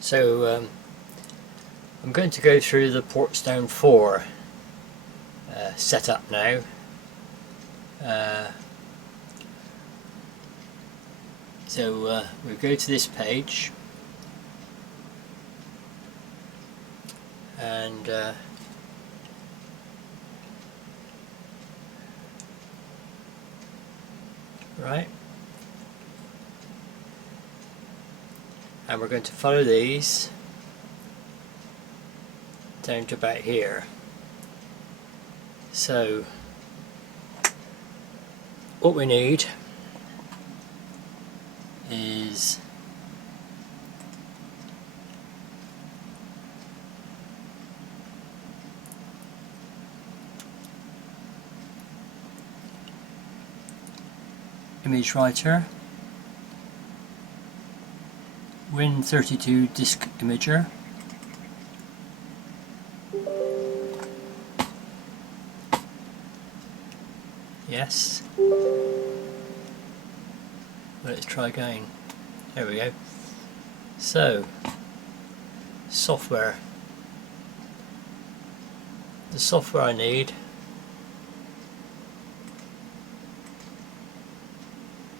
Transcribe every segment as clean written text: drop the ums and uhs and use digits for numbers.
So I'm going to go through the Portsdown 4 setup now. So we go to this page and right, and we're going to follow these down to about here. So what we need is image writer, Win32 disk imager, yes. Let's try again. There we go. So, software. The software I need,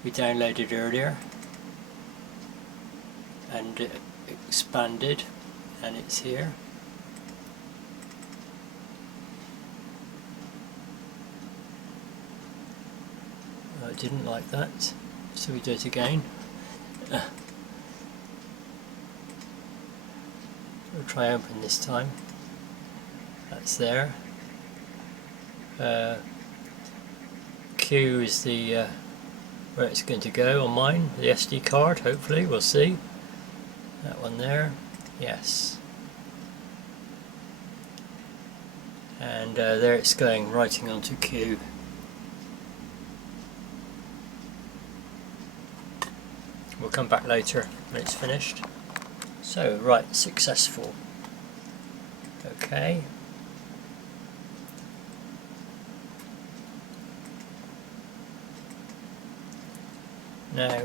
we downloaded earlier and expanded, and it's here. I didn't like that, so we do it again. We'll try open this time. That's there. Q is the where it's going to go on mine, the SD card, hopefully, we'll see. That one there, yes. And there it's going, writing onto Q. We'll come back later when it's finished. So, right, successful. Okay. Now,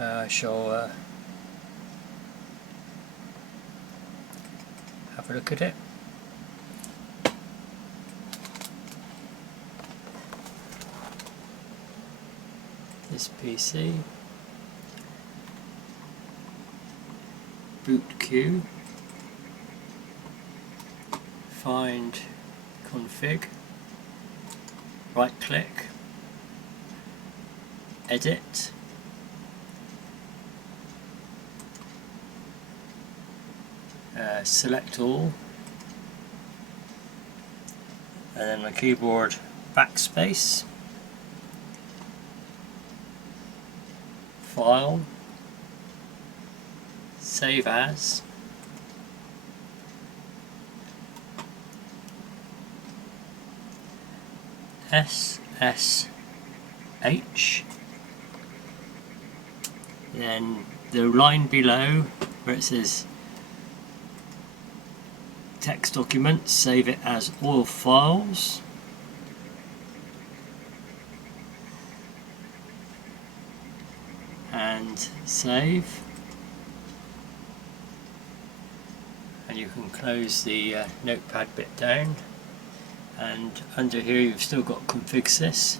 I shall have a look at it. This PC, boot Q, find config, right click, edit, select all, and then my keyboard backspace, file, save as, SSH, then the line below where it says text documents, save it as all files, and save, and you can close the notepad bit down, and under here you've still got config sys,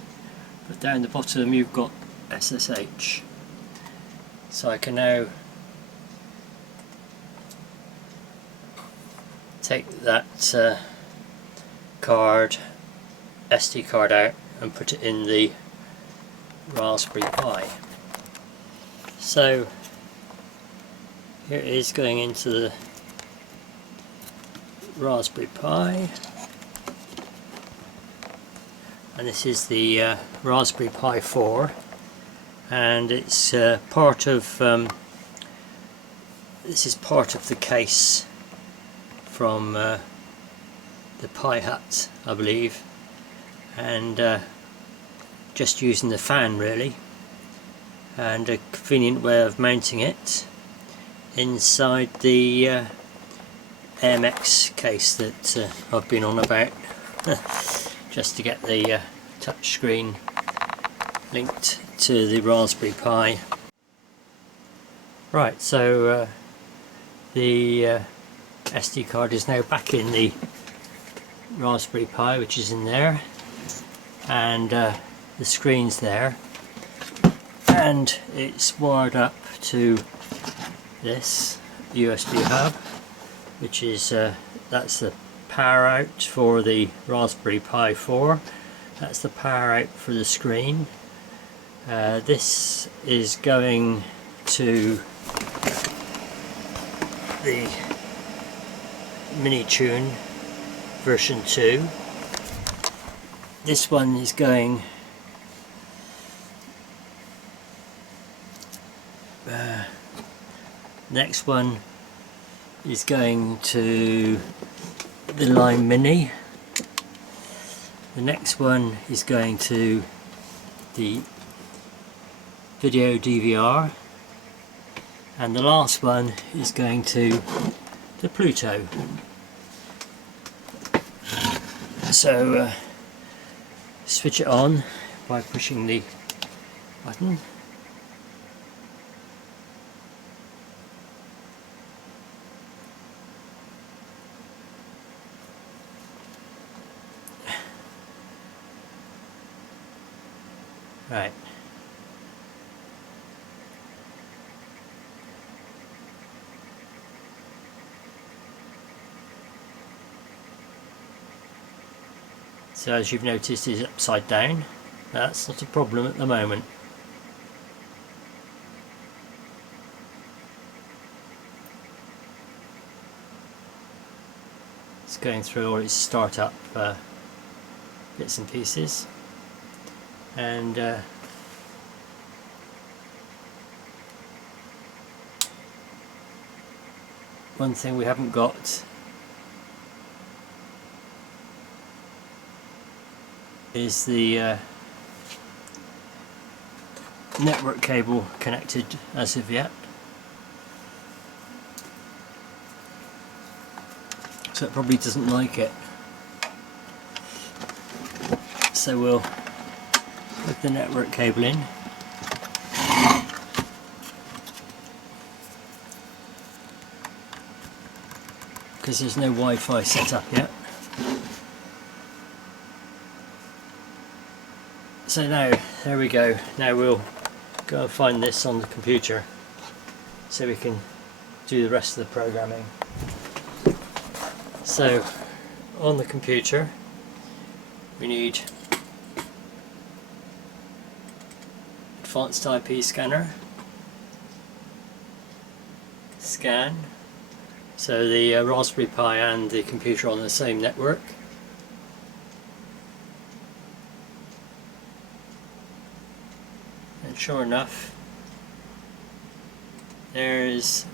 but down the bottom you've got SSH. So I can now take that SD card out and put it in the Raspberry Pi. So here it is going into the Raspberry Pi, and this is the Raspberry Pi 4, and it's part of this is part of the case from the Pi Hut, I believe, and just using the fan really, and a convenient way of mounting it inside the AMX case that I've been on about, just to get the touch screen linked to the Raspberry Pi. Right, so the SD card is now back in the Raspberry Pi, which is in there, and the screen's there, and it's wired up to this USB hub, which is that's the power out for the Raspberry Pi 4. That's the power out for the screen. This is going to the Mini Tune version 2. This one is going next one is going to the Line Mini. The next one is going to the Video DVR, and the last one is going to the Pluto. So switch it on by pushing the button. Right. So as you've noticed, it's upside down. That's not a problem at the moment. It's going through all its startup bits and pieces, and one thing we haven't got is the network cable connected as of yet, so it probably doesn't like it. So we'll put the network cable in, because there's no Wi-Fi set up yet. So now, there we go. Now we'll go and find this on the computer so we can do the rest of the programming. So on the computer we need advanced IP scanner, scan, so the Raspberry Pi and the computer are on the same network. And sure enough, there's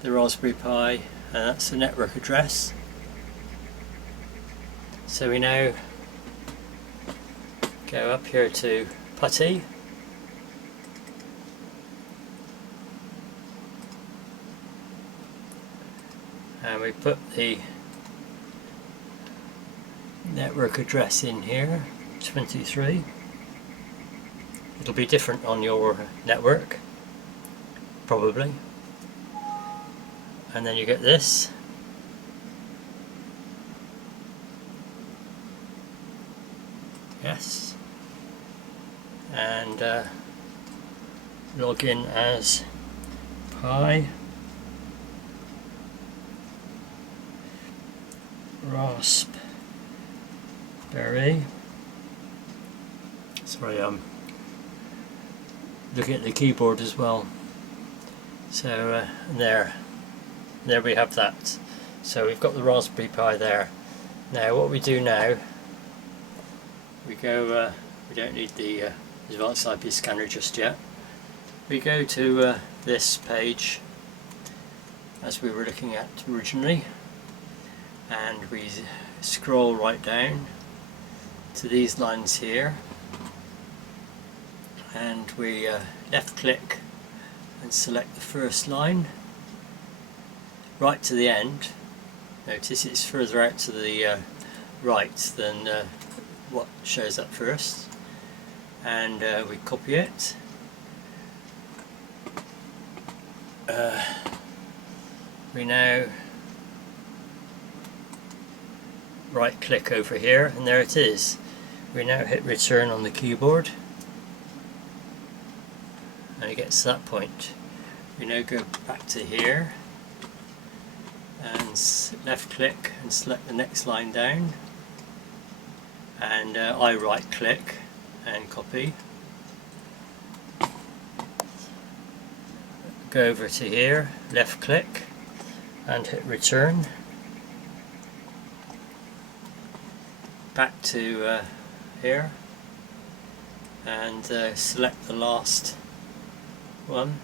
the Raspberry Pi, and that's the network address. So we now go up here to PuTTY, and we put the network address in here, 23. It'll be different on your network, probably. And then you get this. Yes. And log in as Pi Raspberry. Sorry, looking at the keyboard as well. So there we have that. So we've got the Raspberry Pi there. Now what we do now, we go, we don't need the advanced IP scanner just yet. We go to this page as we were looking at originally, and we scroll right down to these lines here, and we left click and select the first line right to the end. Notice it's further out to the right than what shows up first, and we copy it we now right click over here, and there it is. We now hit return on the keyboard, and it gets to that point. We now go back to here and left click and select the next line down, and I right click and copy. Go over to here, left click and hit return. Back to here and select the last one.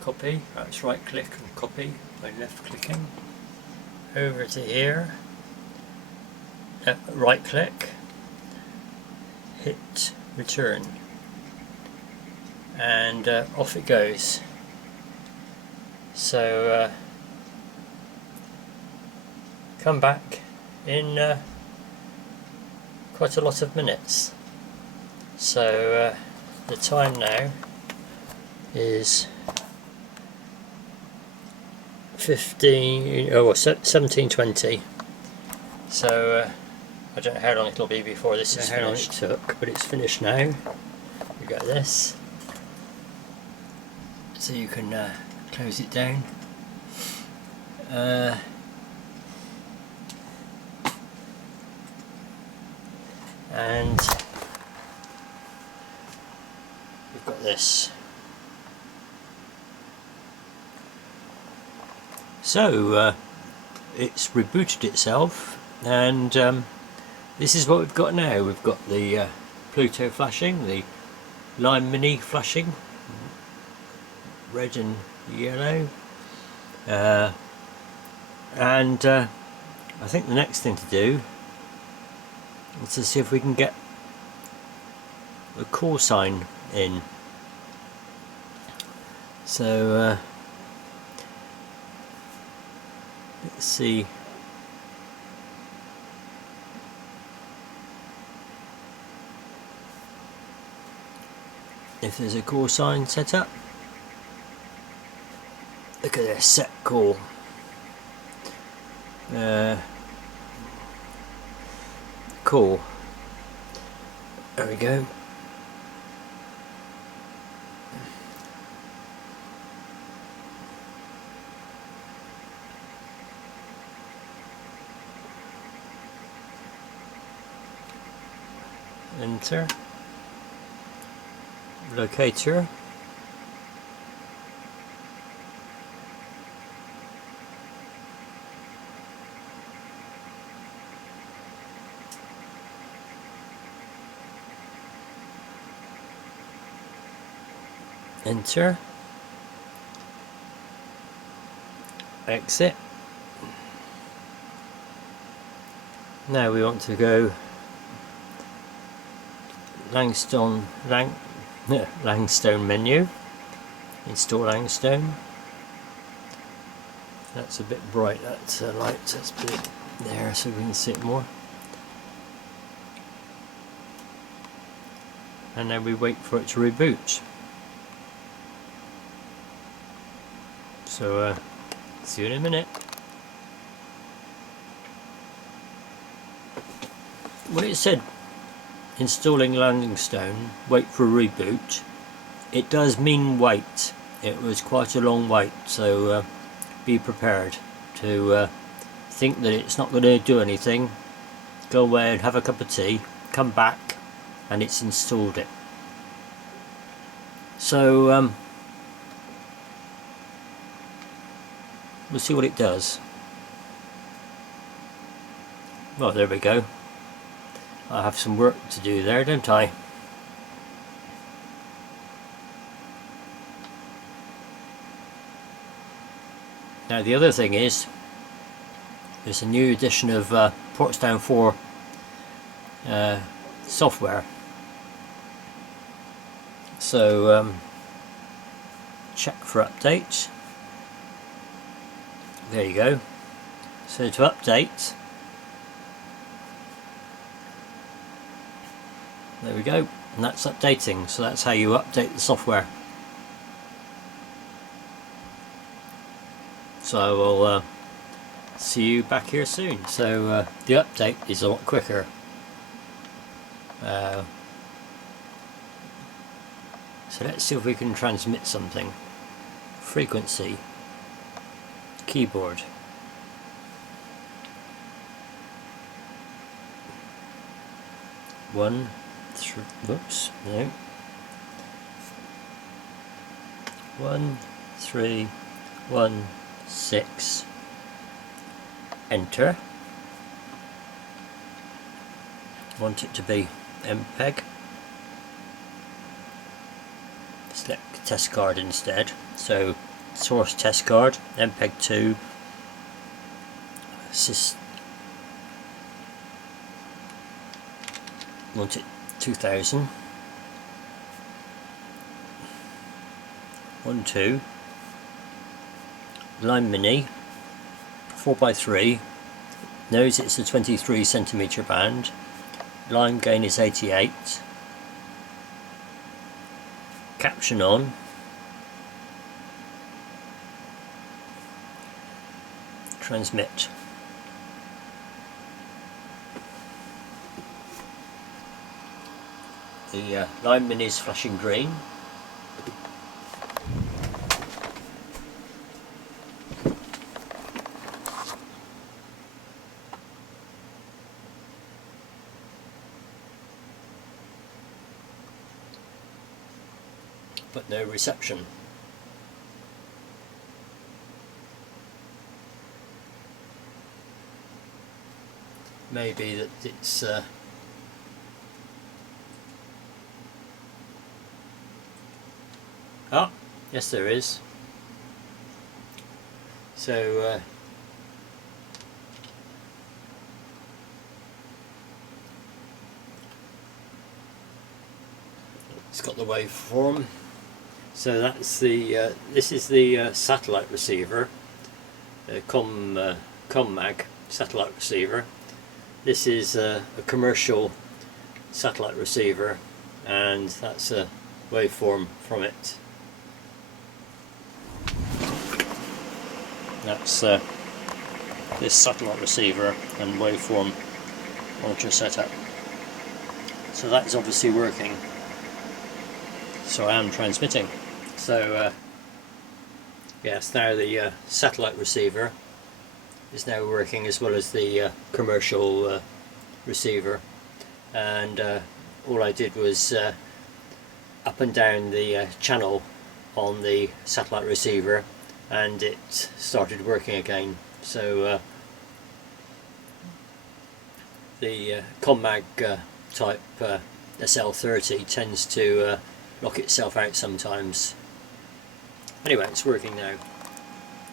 Copy, that's right click and copy by left clicking. Over to here, right click, hit return, and off it goes. So come back in quite a lot of minutes. So the time now is 17:20. So I don't know how long it'll be before this is finished. How long it took, but it's finished now. We got this, so you can close it down. And we've got this. So it's rebooted itself, and this is what we've got now. We've got the Pluto flashing, the Lime Mini flashing, red and yellow, and I think the next thing to do is to see if we can get a call sign in. So let's see. If there's a call sign set up. Look at this, set call. Call. There we go. Enter. Locator. Enter. Exit. Now we want to go Langstone menu. Install Langstone. That's a bit bright, that light. Let's put it there so we can see it more. And then we wait for it to reboot. So see you in a minute. When it said installing Langstone, wait for a reboot, it does mean wait. It was quite a long wait, so be prepared to think that it's not going to do anything. Go away and have a cup of tea, come back and it's installed it. So we'll see what it does. Well, there we go. I have some work to do there, don't I? Now the other thing is, there's a new edition of Portsdown 4 software. So check for updates. There you go. So to update, there we go, and that's updating. So that's how you update the software. So I will see you back here soon. So the update is a lot quicker. So let's see if we can transmit something. Frequency, keyboard. Whoops, no. 1316. Enter. Want it to be MPEG. Select test card instead. So source test card, MPEG 2. Want it 2000. 2 line mini 4x3, knows it's a 23cm band, line gain is 88, caption on, transmit. The line mini is flashing green. But no reception. Maybe that it's ah, yes there is. So it's got the waveform. So that's the this is the satellite receiver, ComMag satellite receiver. This is a commercial satellite receiver, and that's a waveform from it. That's this satellite receiver and waveform launcher setup. So that is obviously working. So I am transmitting. So yes, now the satellite receiver is now working as well as the commercial receiver, and all I did was up and down the channel on the satellite receiver, and it started working again. So the ComMag type SL30 tends to knock itself out sometimes. Anyway, it's working now.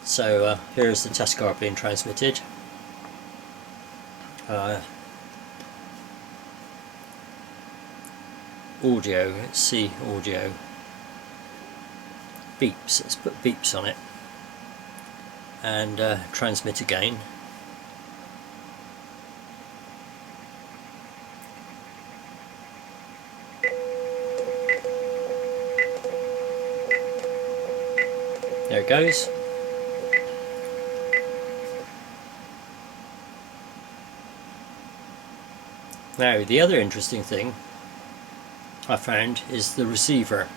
So here's the test card being transmitted. Audio, let's see audio. Beeps, let's put beeps on it. And transmit again. There it goes. Now the other interesting thing I found is the receiver.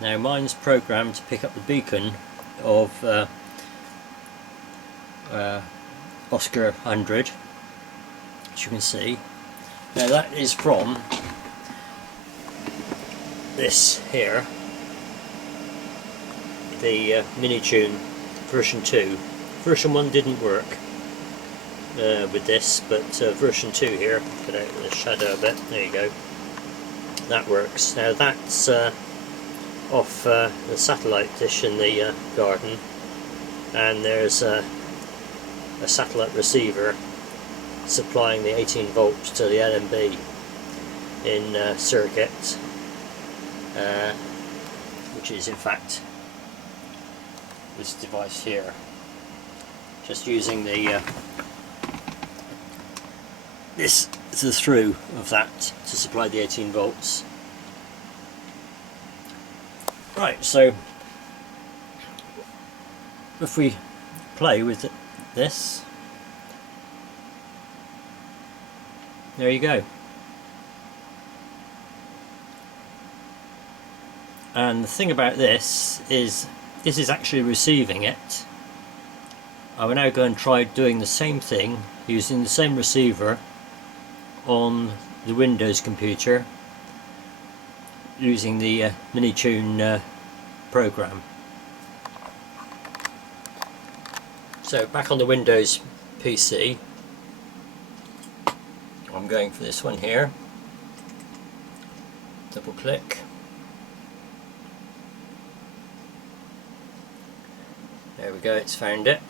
Now mine's programmed to pick up the beacon of Oscar 100, as you can see. Now that is from this here, the Minitune version 2. Version 1 didn't work with this, but version 2 here, get out the shadow a bit, there you go, that works. Now that's off the satellite dish in the garden, and there's a satellite receiver supplying the 18 volts to the LNB in circuit, which is in fact this device here. Just using the this is the through of that to supply the 18 volts. Right, so if we play with this, there you go. And the thing about this is actually receiving it. I will now go and try doing the same thing using the same receiver on the Windows computer using the Minitune program. So back on the Windows PC, I'm going for this one here. Double click. There we go, it's found it.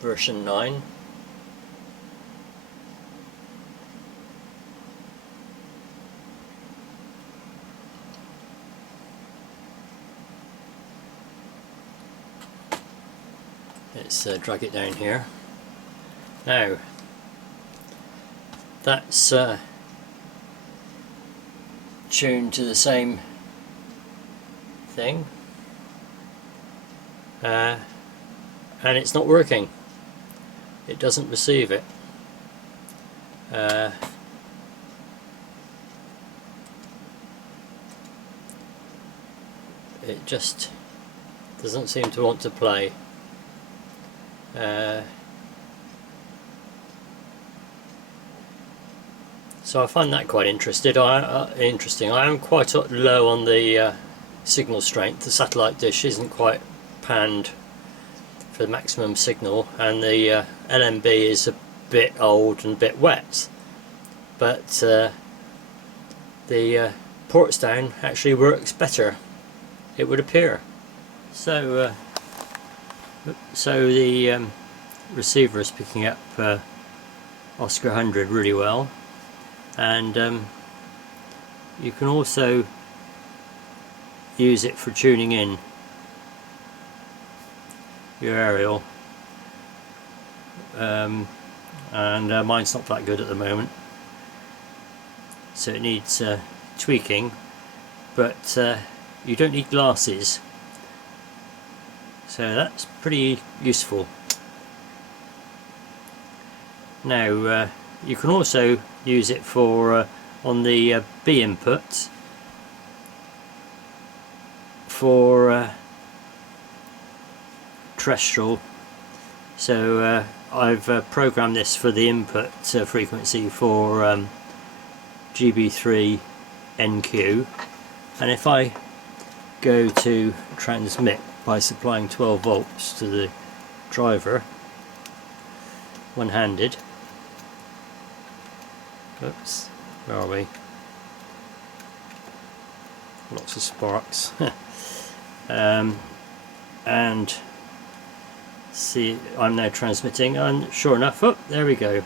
Version 9. Let's drag it down here. Now, that's tuned to the same thing, and it's not working. It doesn't receive it. It just doesn't seem to want to play. So I find that quite interesting. I am quite low on the signal strength. The satellite dish isn't quite panned for the maximum signal, and the LMB is a bit old and a bit wet, but the Portsdown actually works better, it would appear. So the receiver is picking up Oscar 100 really well, and you can also use it for tuning in your aerial, and mine's not that good at the moment, so it needs tweaking, but you don't need glasses, so that's pretty useful. Now you can also use it for on the B input for terrestrial. So I've programmed this for the input frequency for GB3 NQ, and if I go to transmit by supplying 12 volts to the driver one-handed, oops, where are we? Lots of sparks. And see, I'm now transmitting, and sure enough, oh, there we go,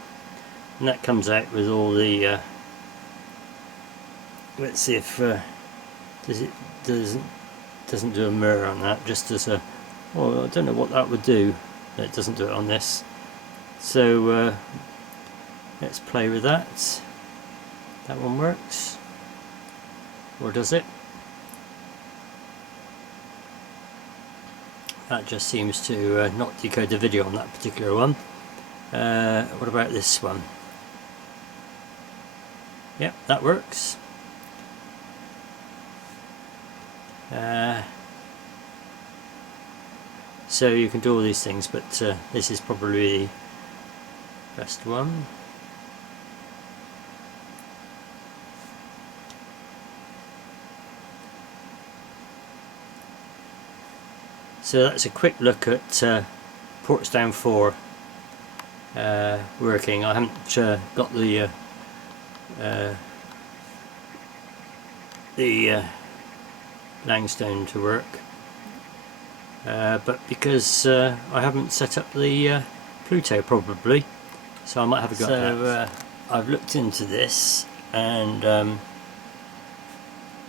and that comes out with all the let's see if doesn't do a mirror on that, just as a, well, I don't know what that would do. It doesn't do it on this, so let's play with that. That one works, or does it? That just seems to not decode the video on that particular one. What about this one? Yep, that works. So you can do all these things, but this is probably the best one. So that's a quick look at Portsdown 4 working. I haven't got the Langstone to work, but because I haven't set up the Pluto probably, so I might have a go at that. I've looked into this, and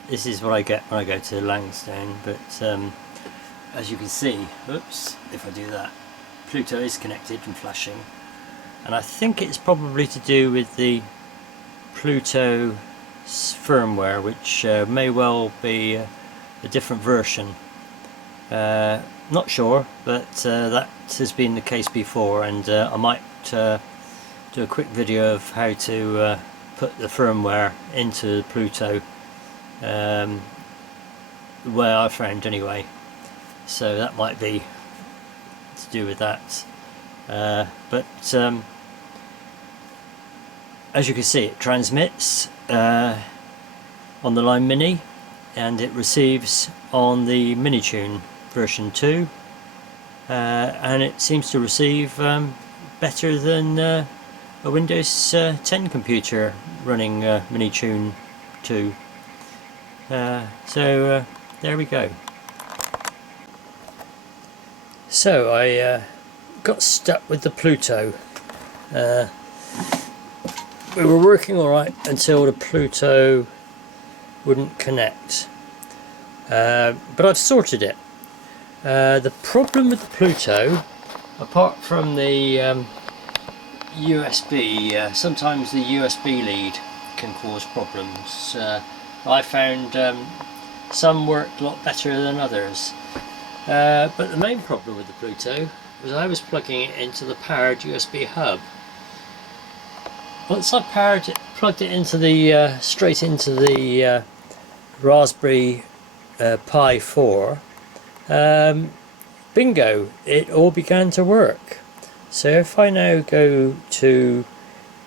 this is what I get when I go to Langstone, but as you can see, oops, if I do that, Pluto is connected and flashing, and I think it's probably to do with the Pluto firmware, which may well be a different version. Not sure, but that has been the case before, and I might do a quick video of how to put the firmware into Pluto, the way I found anyway. So that might be to do with that. But as you can see, it transmits on the Line Mini, and it receives on the Minitune version 2, and it seems to receive better than a Windows 10 computer running Minitune 2. So there we go. So I got stuck with the Pluto. We were working alright until the Pluto wouldn't connect, but I've sorted it. The problem with the Pluto, apart from the USB, sometimes the USB lead can cause problems. I found some worked a lot better than others, but the main problem with the Pluto was I was plugging it into the powered USB hub. Once I plugged it into the straight into the Raspberry Pi 4, bingo, it all began to work. So if I now go to,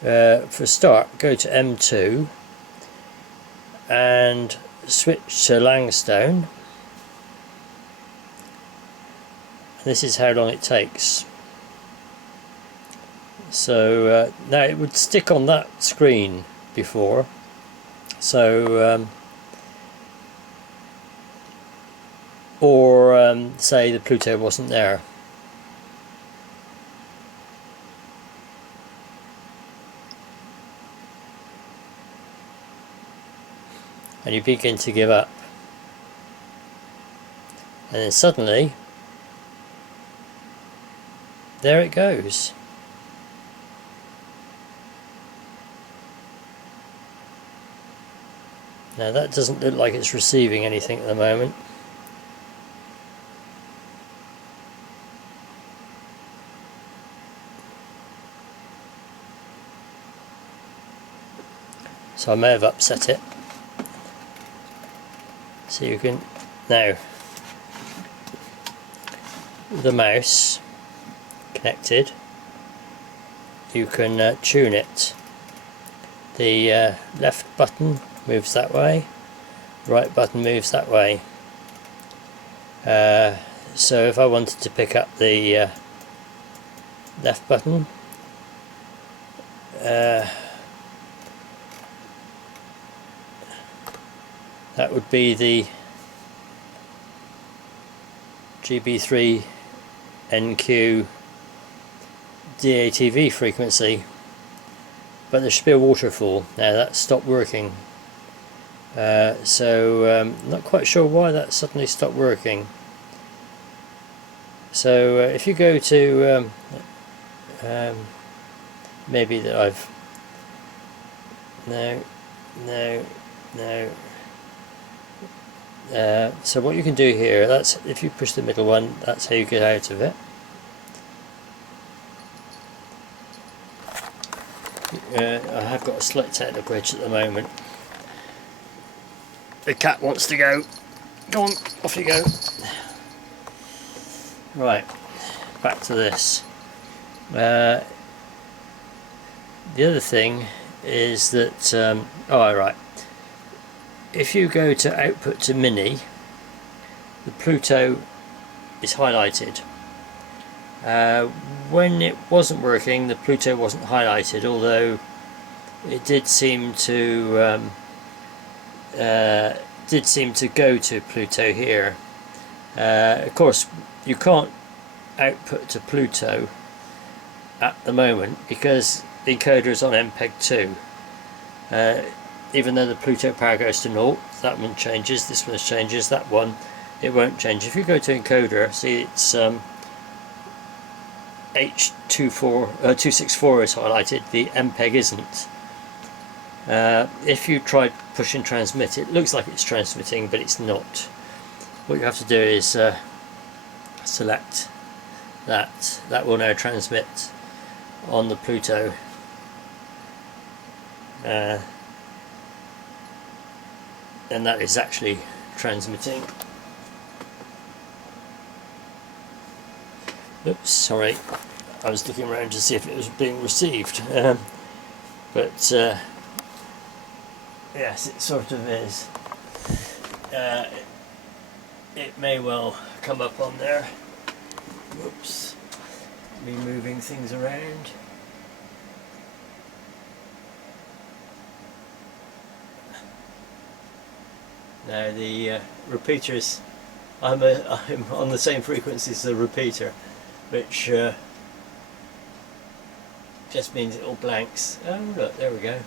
for start, go to M2 and switch to Langstone, this is how long it takes. So now it would stick on that screen before, so or say the Pluto wasn't there. And you begin to give up, and then suddenly there it goes. Now that doesn't look like it's receiving anything at the moment. So I may have upset it. So you can now, with the mouse connected, you can tune it. The left button moves that way, right button moves that way. So if I wanted to pick up the left button, that would be the GB3 NQ DATV frequency, but there should be a waterfall. Now that stopped working, so not quite sure why that suddenly stopped working. So if you go to maybe that I've no. So what you can do here, that's if you push the middle one, that's how you get out of it. I have got a slight technical glitch at the moment. The cat wants to go. Go on, off you go. Right, back to this. The other thing is that, oh right, if you go to output to mini, the Pluto is highlighted. When it wasn't working, the Pluto wasn't highlighted, although it did seem to go to Pluto here. Of course, you can't output to Pluto at the moment because the encoder is on MPEG 2. Even though the Pluto power goes to 0, that one changes, this one changes, that one it won't change. If you go to encoder, see it's H264 is highlighted, the MPEG isn't. If you try push and transmit, it looks like it's transmitting, but it's not. What you have to do is select that. That will now transmit on the Pluto. And that is actually transmitting. Oops, sorry, I was looking around to see if it was being received, but yes, it sort of is. It may well come up on there. Whoops, me moving things around. Now the repeaters, I'm on the same frequency as the repeater, which just means it all blanks. Oh look, there we go.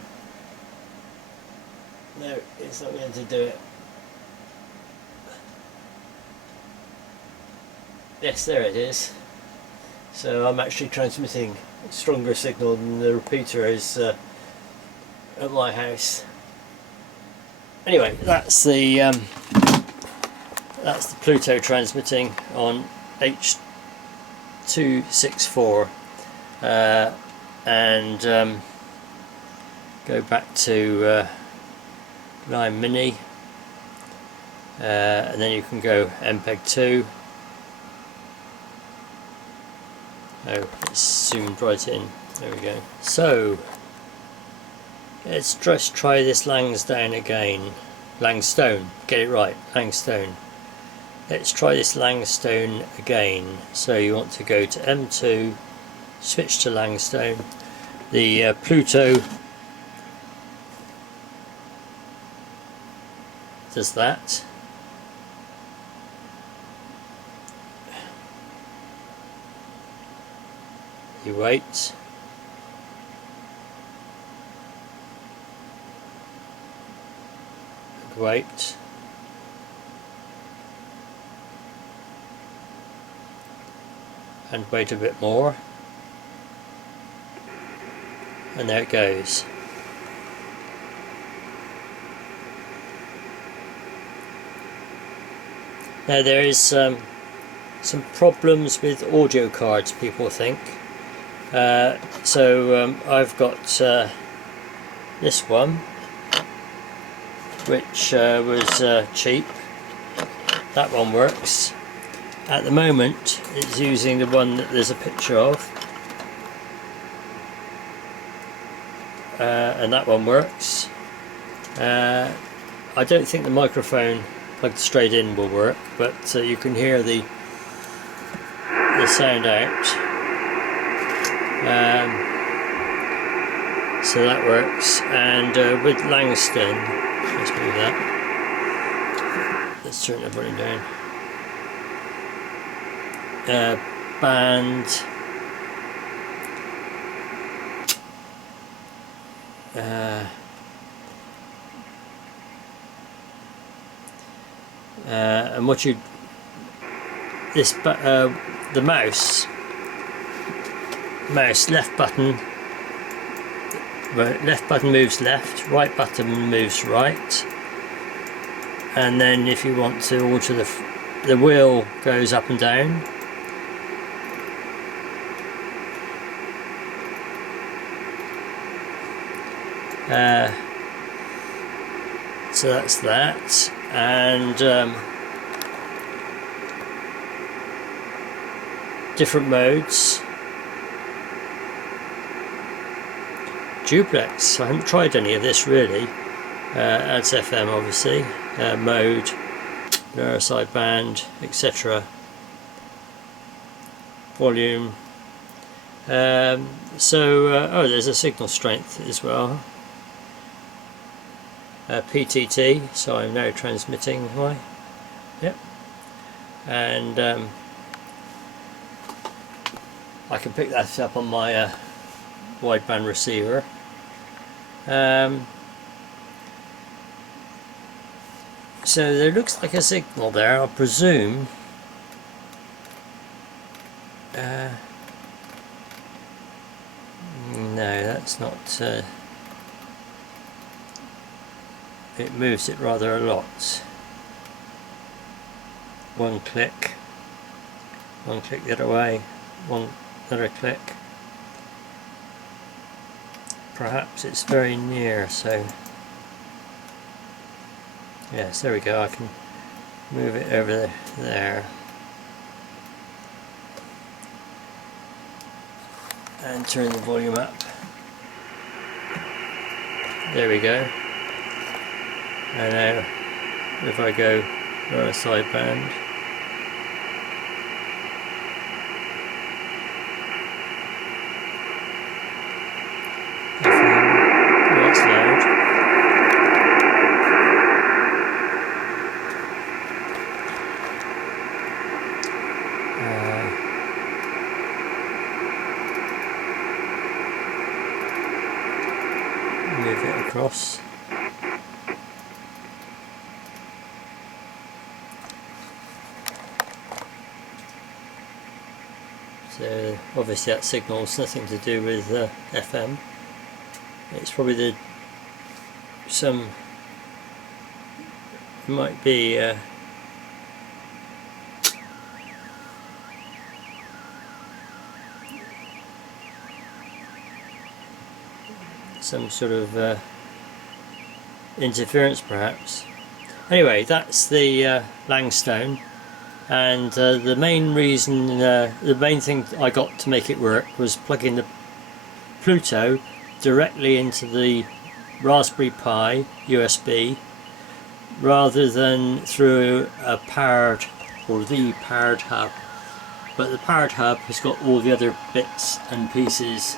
No, it's not going to do it. Yes, there it is. So I'm actually transmitting a stronger signal than the repeater is at my house. Anyway, that's the Pluto transmitting on H.264, and go back to 9 mini, and then you can go MPEG-2. Oh, it's zoomed right in. There we go. So let's just try this Langstone again. Langstone, get it right, Langstone. Let's try this Langstone again. So you want to go to M2, switch to Langstone. The Pluto does that. You wait. Wait. And wait a bit more. And there it goes. Now there is some problems with audio cards, people think. So I've got this one, which was cheap. That one works. At the moment it's using the one that there's a picture of, and that one works. I don't think the microphone plugged straight in will work, but you can hear the sound out. So that works, and with Langstone, let's move that. Let's turn the volume down. Band. And what you the mouse left button moves left, right button moves right, and then if you want to alter the wheel goes up and down. So that's that, and different modes. Duplex, I haven't tried any of this really. Adds FM obviously, mode, lower side band, etc. Volume. Oh, there's a signal strength as well. PTT, so I'm now transmitting my, yep, and I can pick that up on my wideband receiver. So there looks like a signal there, I presume. No, that's not. It moves it rather a lot. One click. one click the other way, another click. Perhaps it's very near, so yes, there we go. I can move it over there and turn the volume up. There we go. And now if I go on a sideband, that's loud. Move it across. So obviously that signal's nothing to do with FM. It's probably might be some sort of interference perhaps. Anyway, that's the Langstone, and the main thing I got to make it work was plugging the Pluto directly into the Raspberry Pi USB rather than through a powered or the powered hub. But the powered hub has got all the other bits and pieces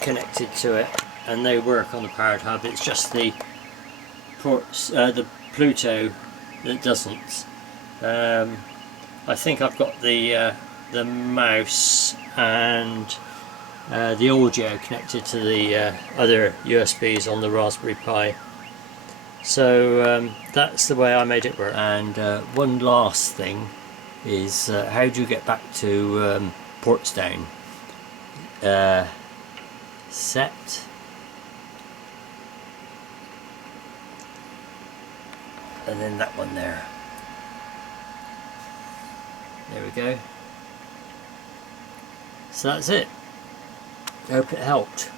connected to it, and they work on the powered hub. It's just the Pluto that doesn't. I think I've got the mouse and the audio connected to the other USBs on the Raspberry Pi. So that's the way I made it work. And one last thing is how do you get back to Portsdown? Set, and then that one there. There we go. So that's it. I hope it helped.